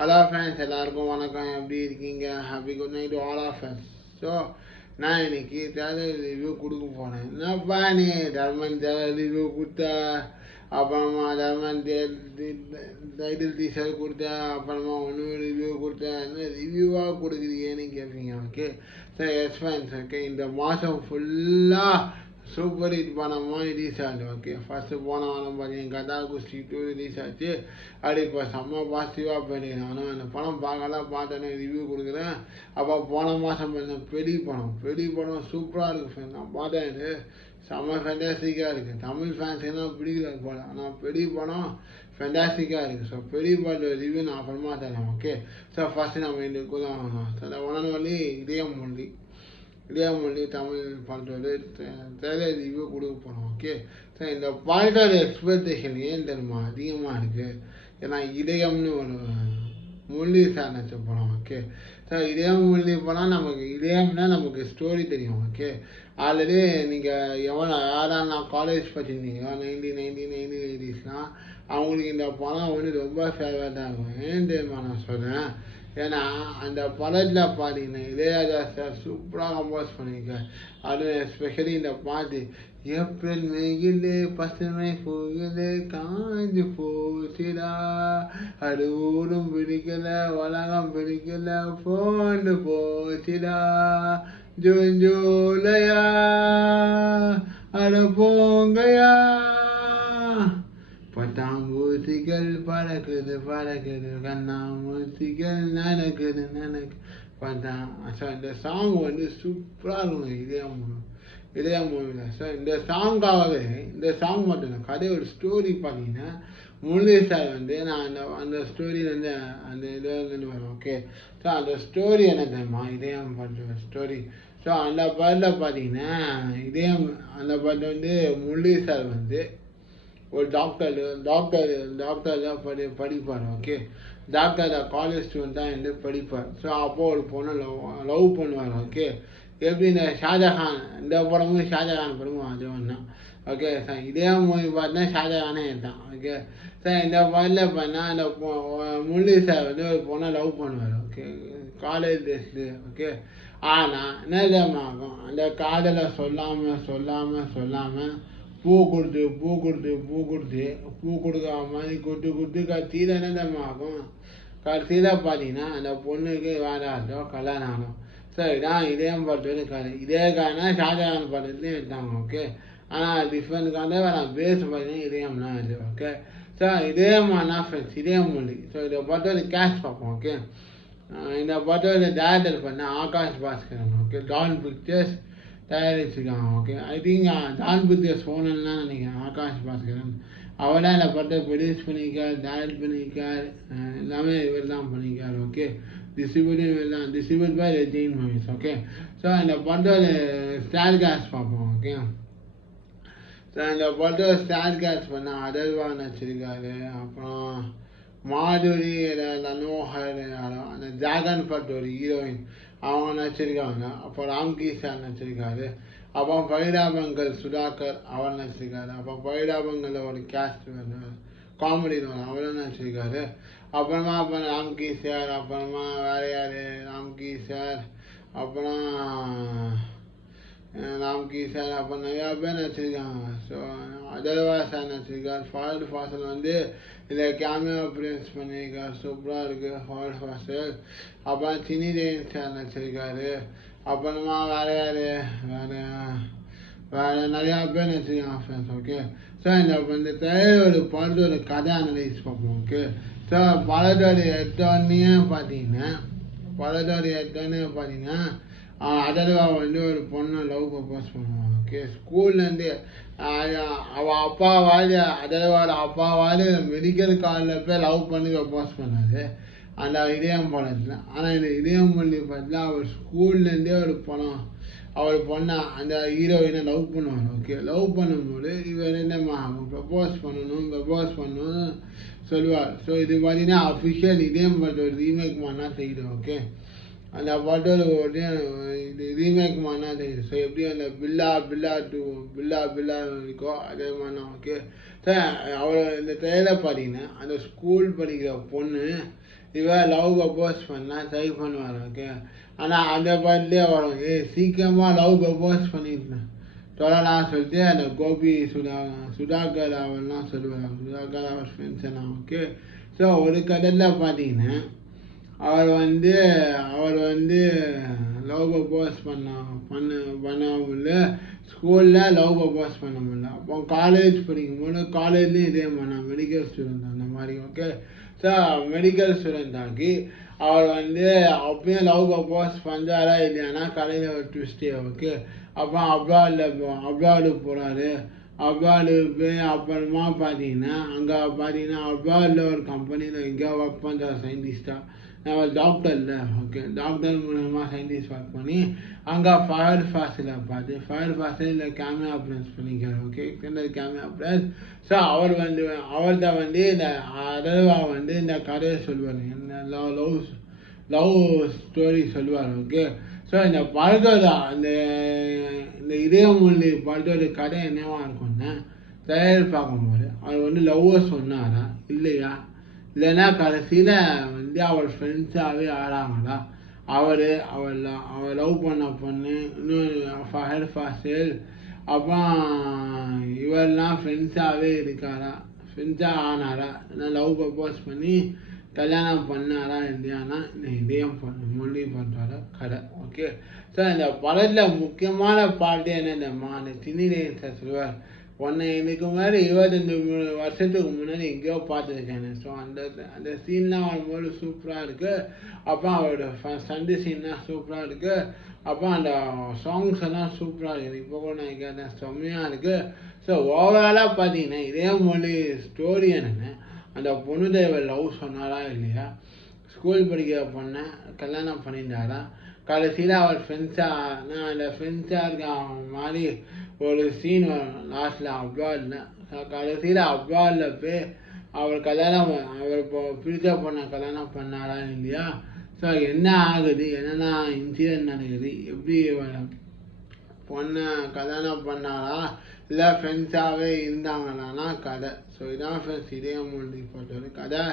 Hello friends, எல்லாருக்கும் வணக்கம். எப்படி இருக்கீங்க? Happy good night to all of us. So நான் இன்னைக்கு தேர்தல் ரிவ்யூ கொடுக்க போனேன். என்னப்பா நீ தர்மன் தேர்தல் ரிவ்யூ கொடுத்த, அப்புறமா தர்மன் டைட்டில் டீசர் கொடுத்த, அப்புறமா ஒன்றும் ரிவ்யூ கொடுத்த, என்ன ரிவ்யூவாக கொடுக்குறீங்கன்னு கேட்பீங்க. Okay sir, yes fines. Okay, இந்த மாதம் ஃபுல்லாக சூப்பர் ஹிட் படமாக ரிலீஸ் ஆகுது. ஓகே, ஃபஸ்ட்டு போன வாரம் பார்த்தீங்கன்னா கதா குஸ்தி 2 ரிலீஸ் ஆச்சு. அப்படி இப்போ செம்ம பாசிட்டிவாக போயிடுறேன். ஆனால் அந்த படம் பார்த்தேன்னு ரிவ்யூ கொடுக்குறேன். அப்போ போன மாதம் பார்த்தீங்கன்னா பெரிய படம் சூப்பராக இருக்குது ஃப்ரெண்ட். நான் பார்த்தேன், இது செம்ம ஃபென்டாஸ்டிக்காக இருக்குது. தமிழ் ஃபேன்ஸுக்கெல்லாம் பிடிக்கல போல, ஆனால் பெரிய படம் ஃபென்டாஸ்டிக்காக இருக்குது. ஸோ பெரிய படத்தோட ரிவ்யூ நான் அப்புறமா தரேன். ஓகே, ஸோ ஃபஸ்ட்டு நம்ம இந்த கூட உடனே வழி இதயமொழி தமிழ் படத்தோட தேர்தல் ரிவ்யூ கொடுக்க போகிறோம். ஓகே சார், இந்த படத்தோட எக்ஸ்பெக்டேஷன் ஏன் தெரியுமா அதிகமாக இருக்குது? ஏன்னா இதயம்னு ஒரு மொழி சார் நினச்ச படம். ஓகே சார், இதயமொழி படம் இதயம்னா நமக்கு ஸ்டோரி தெரியும். ஓகே, ஆல்ரெடி நீங்கள் யாரான காலேஜ் படிச்சிருந்தீங்க 1980s அவங்களுக்கு இந்த படம் ரொம்ப ஃபேவரட்டாக இருக்கும். ஏன் தெரியுமா நான் சொல்கிறேன்? ஏன்னா அந்த படத்தில் பார்த்தீங்கன்னா இளையராஜா சார் சூப்பராக கம்போஸ் பண்ணியிருக்கார். அதுவும் எஸ்பெஷலி இந்த பாட்டு ஏப்ரல் மேகிலே பசுமை போகலே காஞ்சு போச்சுடா, அது ஊரும் பிடிக்கல உலகம் பிடிக்கல போண்டு போச்சுடா, ஜூலையா அட போங்கயா, பட்டாம்பூச்சிகள் பறக்குது கண்ணாமூச்சிகள் நடக்குது ஸோ இந்த சாங் சூப்பராக இருக்கும் இதயமொழியில். ஸோ இந்த சாங் மட்டும் இல்லை, கதையோட ஸ்டோரி பார்த்தீங்கன்னா முரளி சார் நான் அந்த ஸ்டோரியிலேருந்து அந்த இதுலேருந்து வரும். ஓகே, ஸோ அந்த ஸ்டோரி என்ன தெரியுமா? இதயம் படத்தோட ஸ்டோரி. ஸோ அந்த படத்தில் பார்த்தீங்கன்னா அந்த படத்தை முரளி சார் ஒரு டாக்டர் படிப்பார். ஓகே, டாக்டர் காலேஜ் ஸ்டூடெண்ட் தான் படிப்பார். ஸோ அப்போது ஒரு பொண்ணு லவ் பண்ணுவார். ஓகே, எப்படி இந்த ஷாஜஹான், இந்த படமும் ஷாஜஹான் படமும் அது ஒன்று. ஓகே சார், இதே மூவி பார்த்தா ஷாஜஹானே தான். ஓகே சார், இந்த படத்தில் பார்த்தா அந்த முரளி சார் ஒரு பொண்ணை லவ் பண்ணுவார். ஓகே, காலேஜ் டேஸ்ல. ஓகே, ஆனால் என்ன தெரியுமாகும், அந்த காதலை சொல்லாமல் பூ கொடுக்காம மாதிரி கொடுத்து கடைசியில் என்ன தெரியுமாகும், கடைசியில் பார்த்தீங்கன்னா அந்த பொண்ணுக்கு வேற கல்யாணம் ஆகும். ஸோ இதான் இதயம் படத்தோட கதை. இதே கதை ஷாஜஹான் படத்துலையும் எடுத்தாங்க. ஓகே, ஆனால் டிஃப்ரெண்ட் கதை வேற பேஸ் பார்த்தீங்கன்னா இதயம்லாம் இது. ஓகே, ஸோ இதயமானா ஃப்ரெண்ட்ஸ் இதயமொழி. ஸோ இதை படத்தோட கேஷ் பார்ப்போம். ஓகே, இந்த படத்தோட டேரக்டர் பண்ண Akash Bhaskaran. Okay, Dawn Pictures தயாரிச்சிருக்காங்க. Okay, I think Dawn Pictures ஓனர்னு தான் நினைக்கிறேன் ஆகாஷ் பாஸ்கரன். அவர் தான் இந்த படத்தை ப்ரொடியூஸ் பண்ணியிருக்கார், டைரக்ட் பண்ணியிருக்கார், எல்லாமே இவர் தான் பண்ணியிருக்கார். ஓகே, டிஸ்ட்ரிபியூட் பை ரெஜின் மூவிஸ். ஓகே, ஸோ இந்த படத்தோட ஸ்டார் கேஸ்ட் பார்ப்போம். ஓகே, ஸோ இந்த படத்தோட ஸ்டார் கேஸ்ட் பண்ண அதர்வா நடிச்சிருக்காரு, அப்புறம் மாதுரி லனோஹர், அந்த ஜாகன் படத்தோட ஹீரோயின் அவங்க நடிச்சிருக்காங்க. அப்போ ராம்கி சார் நடிச்சிருக்காரு. அப்புறம் பைராபங்கல் சுதாகர் அவர் நடிச்சிருக்காரு. அப்போ பைராபங்கலில் ஒரு கேஸ்ட் காமெடியில் அவரும் நடிச்சிருக்காரு. அப்புறமா ராம்கி சார், அப்புறமா வேற யார், ராம்கி சார், அப்புறம் நிறையா பேர் நடிச்சிருக்காங்க. ஸோ அதர்வா சார் நடிச்சிருக்கார். ஃபாரட் ஃபாசல் இதில் கேமியோ அப்பியரன்ஸ் பண்ணியிருக்கார், சூப்பராக இருக்குது ஃபாரட் ஃபாசல். அப்புறம் சினி ஜெயின் சார் நடிச்சிருக்காரு. அப்புறமா வேற யார், வேறு நிறையா பேர் நடிச்சிருக்காங்க ஃப்ரெண்ட்ஸ். ஓகே, ஸோ இந்த திரையோட படத்தோட கதை அனலைஸ் பார்ப்போம். ஓகே, ஸோ படத்தோட எடுத்தோடனே பார்த்தீங்கன்னா அதர்வா ஒரு பொண்ணை லவ் ப்ரப்போஸ் பண்ணுவான். ஓகே, ஸ்கூல்லேருந்து அவள் அதர்வாவோட அப்பாவால் மெடிக்கல் காலேஜில் போய் லவ் பண்ணி ப்ரப்போஸ் பண்ணார் அந்த இதயம் படத்தில். ஆனால் இந்த இதயமொழி படத்தில் அவர் ஸ்கூல்லேருந்தே அவர் பொண்ணை அந்த ஹீரோயினை லவ் பண்ணுவார். ஓகே, லவ் பண்ணும்போது இவர் ப்ரப்போஸ் பண்ணணும்னு சொல்லுவார். ஸோ இது பார்த்தீங்கன்னா அஃபிஷியல் இதயம் படத்தோட ரீமேக் மாதிரி தெரியுது. ஓகே, அந்த படத்தோட இது ரீமேக் மாதிரி தெரியுது. ஸோ எப்படி அந்த பில்லா 2 இருக்கோ அதே மாதிரி தான். ஓகே சார், அவர் இந்த ட்ரெயிலர் பார்த்தீங்கன்னா அந்த ஸ்கூல் படிக்கிற பொண்ணு இவர் லவ் ப்ரப்போஸ் பண்ணால் ட்ரை பண்ணுவார். ஓகே, ஆனால் அந்த பாட்டிலே வரும், சீக்கிரமாக லவ் ப்ரப்போஸ் பண்ணிட்டேன் சொல்லலாம் சொல்லிட்டு அந்த கோபி சுதாகர் அவர்லாம் சொல்லுவார், சுதாகர் அவர் ஃப்ரெண்ட்ஸ் எல்லாம். ஓகே, ஸோ ஒரு கதையில் பார்த்தீங்கன்னா அவர் வந்து லவ் ப்ரப்போஸ் பண்ண முடியல, ஸ்கூலில் லவ் ப்ரப்போஸ் பண்ண முடியல. அப்போ காலேஜ் படிக்கும்போது காலேஜ்லேயும் இதே பண்ண மெடிக்கல் ஸ்டூடெண்ட் அந்த மாதிரி. ஓகே, ஸோ மெடிக்கல் ஸ்டூடெண்ட் ஆகி அவர் அப்பயும் லவ் ப்ரப்போஸ் பண்ணுறாரா இல்லையானா கடையில் ஒரு ட்விஸ்டே. ஓகே, அப்போ அப்ராடு போகிறாரு. அப்ராடு போய் அப்புறமா பார்த்தீங்கன்னா அப்ராடில் ஒரு கம்பெனியில் எங்கேயோ ஒர்க் பண்ணுற சயின்டிஸ்டாக நம்ம டாக்டர் இல்லை. ஓகே, டாக்டர் மூலமாக சயின்டிஸ்ட் ஒர்க் பண்ணி அங்கே ஃபயர் ஃபாஸ்டில் இல்லை கேமியா அப்ளன்ஸ் பண்ணிக்கிறார். Okay, extended cameo appearance. So அவர்கிட்ட இந்த அதர்வா இந்த கதையை சொல்லுவார், என்ன லவ் ஸ்டோரி சொல்லுவார். ஓகே, ஸோ இந்த படத்தோட இந்த இதயமொழி படத்தோட கதை என்னவா இருக்கும்னா, ட்ரைலர் பார்க்கும்போது அவர் லவ்வை சொன்னாரா இல்லைன்னா கடைசியில் அவள் ஃப்ரெண்ட்ஸாகவே ஆறாங்களா, அவள் லவ் பண்ண பொண்ணு இன்னும் ஃபஹர் ஃபாசில் அப்புறம் இவரெல்லாம் ஃப்ரெண்ட்ஸாகவே ஃப்ரெண்ட்ஸாக ஆனாரா, இல்லை லவ் ப்ரப்போஸ் பண்ணி கல்யாணம் பண்ணாரா இல்லையானா இந்த இதயம் மொழி பண்ணுற கதை. ஓகே, ஸோ இந்த படத்தில் முக்கியமான பாட்டு என்னென்னம்மா, அந்த சின்னிலேயன் சார் சொல்லுவார், உன்னை இதுக்கு முன்னாடி 25 வருஷத்துக்கு முன்னாடி எங்கேயோ பார்த்துருக்கேன். ஸோ அந்த சீன்லாம் வரும்போது சூப்பராக இருக்குது. அப்போ அவரோட சண்டை சீன்லாம் சூப்பராக இருக்குது. அப்போ அந்த சாங்ஸ் எல்லாம் சூப்பராக இருக்குது. இப்போ கூட நான் கேட்டேன், செம்மையாக இருக்குது. ஸோ ஓவராலாக பார்த்தீங்கன்னா இதே மொழி ஸ்டோரி என்னென்ன, அந்த பொண்ணு தேவர் லவ் சொன்னாரா இல்லையா, ஸ்கூல் படிக்கிற பொண்ணை கல்யாணம் பண்ணிட்டாரா, கடைசியில் அவர் ஃப்ரெண்ட்ஸாக இருக்க மாதிரி ஒரு சீன் வரும் லாஸ்ட்டில் அப்ராடில். கடைசியில் அப்ராடில் போய் அவர் இப்போ பிடிச்ச பொண்ணை கல்யாணம் பண்ணாரா இல்லையா, ஸோ என்ன ஆகுது, என்னென்ன இன்சிடென்ட் நடக்குது, எப்படி பொண்ணை கல்யாணம் பண்ணாரா இல்லை ஃப்ரெண்ட்ஸாகவே இருந்தாங்களான்னா கதை. ஸோ இதான் ஃப்ரெண்ட்ஸ் இதயமொழி பொறுத்த ஒரு கதை.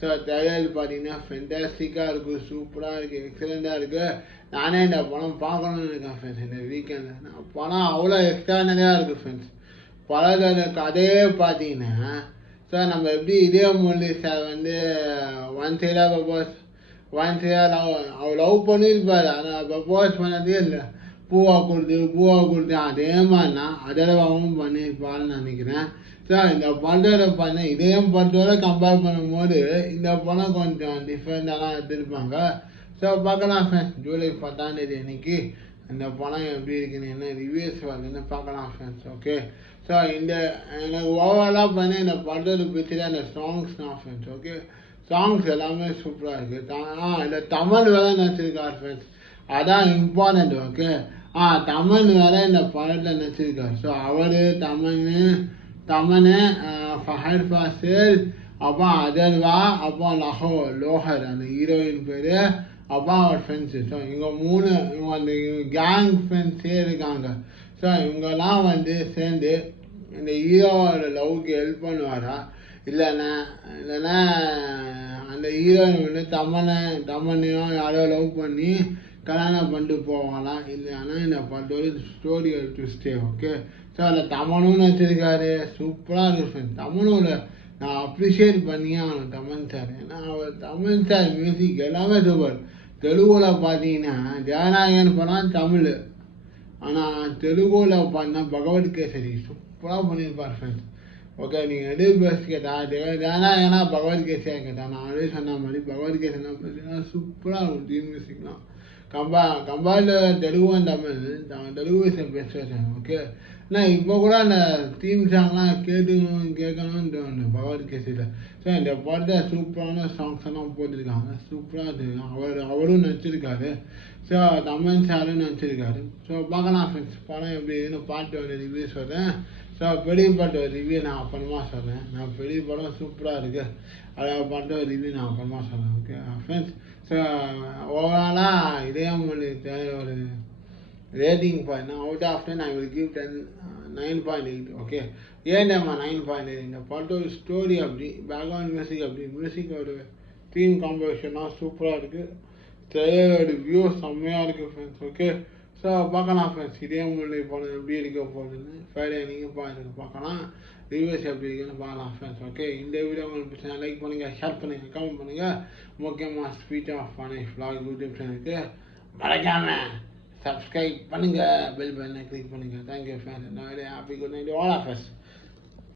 ஸோ ட்ரைலர் பார்த்தீங்கன்னா ஃபென்டாஸ்டிக்காக இருக்குது, சூப்பராக இருக்குது, எக்ஸலண்ட்டாக இருக்குது. நானே இந்த படம் பார்க்கணுன்னு இருக்கேன் ஃப்ரெண்ட்ஸ். இந்த வீக்கெண்டில் படம் அவ்வளோ எக்ஸ்ட்ரானரியாக இருக்குது ஃப்ரெண்ட்ஸ். படத்தோட கதையே பார்த்தீங்கன்னா, ஸோ நம்ம எப்படி இதயமொழி சார் ஒன் சைடாக அவர் லவ் பண்ணியிருப்பார், ஆனால் ப்ரப்போஸ் பண்ணதே இல்லை, பூவா கொடுத்து அதே மாதிரினா அதளவாகவும் பண்ணியிருப்பாருன்னு நினைக்கிறேன். ஸோ இந்த படத்தோட இதயம் படத்தோட கம்பேர் பண்ணும்போது இந்த படம் கொஞ்சம் டிஃப்ரெண்ட்டாலாம் எடுத்துருப்பாங்க. ஸோ பார்க்கலாம் ஃப்ரெண்ட்ஸ், ஜூலை 10 அன்னைக்கு இந்த படம் எப்படி இருக்குன்னு என்ன ரிவ்யூஸ் வருதுன்னு பார்க்கலாம் ஃப்ரெண்ட்ஸ். ஓகே, ஸோ எனக்கு ஓவராலாக இந்த படத்தோட பிடிச்சது அந்த சாங்ஸ் தான் ஃப்ரெண்ட்ஸ். ஓகே, சாங்ஸ் எல்லாமே சூப்பராக இருக்குது. இந்த தமிழ் வேலை நினச்சிருக்கார் ஃப்ரெண்ட்ஸ், அதான் இம்பார்ட்டண்ட். ஓகே, தமிழ் வேலை இந்த படத்தில் நினச்சிருக்கார். ஸோ அவர் தமிழ் ஃபஹர் ஃபாசில், அப்போ அதர்வா, அப்போ லோஹர் அந்த ஹீரோயின் பேர், அப்போ அவர் ஃப்ரெண்ட்ஸு. ஸோ இவங்க அந்த கேங் ஃப்ரெண்ட்ஸே இருக்காங்க. ஸோ இவங்கெல்லாம் சேர்ந்து இந்த ஹீரோவோட லவ்க்கு ஹெல்ப் பண்ணுவாரா, இல்லைன்னா அந்த ஹீரோயின் தமிழையும் யாரோ லவ் பண்ணி கல்யாணம் பண்ணிட்டு போவாங்களா இல்லைன்னா இந்த படத்தோட ஸ்டோரி ட்விஸ்டே. ஓகே, ஸோ அதில் தமிழும் வச்சுருக்காரு, சூப்பராக இருக்குது ஃப்ரெண்ட்ஸ். தமிழோட நான் அப்ரிஷியேட் பண்ணியே ஆகணும் தமிழ் சார், ஏன்னா அவர் தமிழ் சார் மியூசிக் எல்லாமே சூப்பர். தெலுங்குல பார்த்தீங்கன்னா ஜனநாயகன் படம் தமிழ், ஆனால் தெலுங்குல பார்த்தீங்கன்னா பகவத்கேசரி சூப்பராக பண்ணியிருப்பார் ஃப்ரெண்ட்ஸ். ஓகே, நீங்கள் எது பெஸ்ட் கேட்டால் ஜனநாயகனா பகவத்கேசரியாக கேட்டால் நான் ஆல்ரெடி சொன்ன மாதிரி பகவத்கேசரிலாம் பார்த்தீங்கன்னா சூப்பராக இருக்கும். தீம் மியூசிக்லாம் compared Telugu Telugu is best version. Okay, நான் இப்போ கூட அந்த தீம் சாங்லாம் கேட்கணும்னு தோணுது பகவத்கேசரியில். ஸோ இந்த படத்தை சூப்பரான சாங்ஸ் எல்லாம் போட்டிருக்காங்க, சூப்பராக வச்சுருக்காங்க. அவரும் நடிச்சிருக்காரு. ஸோ தமிழ் சாரும் நடிச்சிருக்காரு. ஸோ பார்க்கலாம் ஃப்ரெண்ட்ஸ், படம் எப்படி இருக்குன்னு பாட்டு ரிவ்யூ சொல்கிறேன். ஸோ பெரிய பாட்டு ரிவ்யூ நான் அப்புறமா சொல்கிறேன். நான் பெரிய படம் சூப்பராக இருக்குது, அதை பாட்டு ரிவ்யூ நான் அப்புறமா சொல்கிறேன். ஓகே ஃப்ரெண்ட்ஸ், ஸோ ஓவராலாக இதயமொழி ஒரு ரேட்டிங் பார்த்தீங்கன்னா out of 10 I will give 9.8. Okay, ஏன்டா 9.8, இந்த படத்தோட ஸ்டோரி அப்படி, பேக்ரவுண்ட் மியூசிக் அப்படி, மியூசிக் ஒரு தீம் காம்போசிஷன்லாம் சூப்பராக இருக்குது. ட்ரெய்லரோட வியூ செம்மையாக இருக்குது ஃப்ரெண்ட்ஸ். ஓகே, ஸோ பார்க்கலாம் ஃப்ரெண்ட்ஸ், இதே முன்னாடி படம் எப்படி இருக்க போகுதுன்னு ஃப்ரைடே நீங்கள் பார்க்கலாம். ரிவ்யூஸ் எப்படி இருக்குன்னு பார்க்கலாம் ஃப்ரெண்ட்ஸ். ஓகே, இந்த வீடியோ உங்களுக்கு பிடிச்சா லைக் பண்ணுங்கள், ஷேர் பண்ணுங்கள், கமெண்ட் பண்ணுங்கள். முக்கியமாக ஸ்பீட் ஆஃப் பண்ணி vlog யூடியூப் சேனலுக்கு மறக்காமல் சப்ஸ்கிரைப் பண்ணுங்கள், பெல் பட்டனை கிளிக் பண்ணுங்கள். Thank you friends. Happy good night all of as.